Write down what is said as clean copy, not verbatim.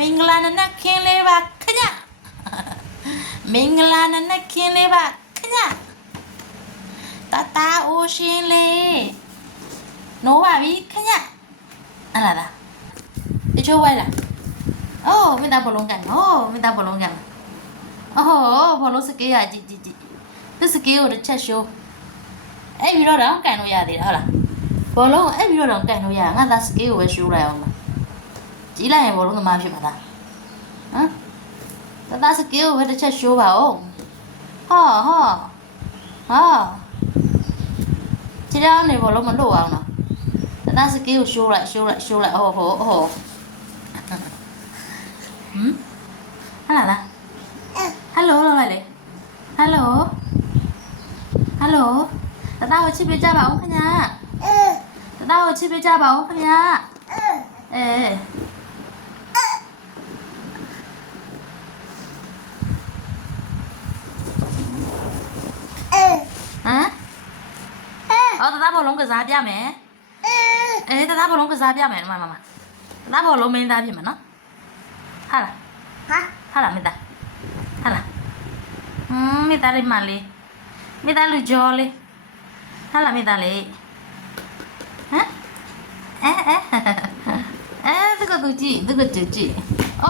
မင်္ဂလာနံနက်ခင်းလေးပါခင်ဗျမင်္ဂလာနံနက်ခင်းလေးပါခင်ဗျတတအိုရှင်လေးနိုးပါပြီခင်ဗျအဲ့လားတချိုးဝိုင်းလားအိုးမိသားဘလုံးကန်မိသားဘလုံးကန်အိုးဘလုံးစကေးရကြည့်သူစကေးကိုတစ်ချက်ရှိုးအဲ့ပြီးတော့ကန်လို့ရသေးတယ်ဟုတ်လားဘလုံးအဲ့ပြီးတော့ကန်လို့ရငါသားစကေးကိုပဲရှိုးလိုက်အောင်ကြည့်လိုက်ရင်ဘလုံးသမားဖြစ်ပါလားဟမ်တစကေးကိုပဲတစ်ချက်ရှိုးပါဦးဟောခြေထောက်နေဘလုံးမလို့အောင်နော်တစကေးကိုရှိုးလိုက်ဟောဟမ်ဟာလားဟယ်လိုလိုက်လေဟယ်လိုတတကိုချစ်ပေးကြပါဦးခင်ဗျာတတကိုချစ်ပေးကြပါဦးခင်ဗျာတသားဘောလုံးကစားပြမယ်တသားဘောလုံးကစားပြမယ်မတသားဘောလုံးမင်းသားပြင်မယ်နော်ဟာလားမိသားဟာလားမိသားလေးမလေးမိသားလူကြောလေးဟာလားမိသားလေးဟမ်这个都记，这个就记，哦。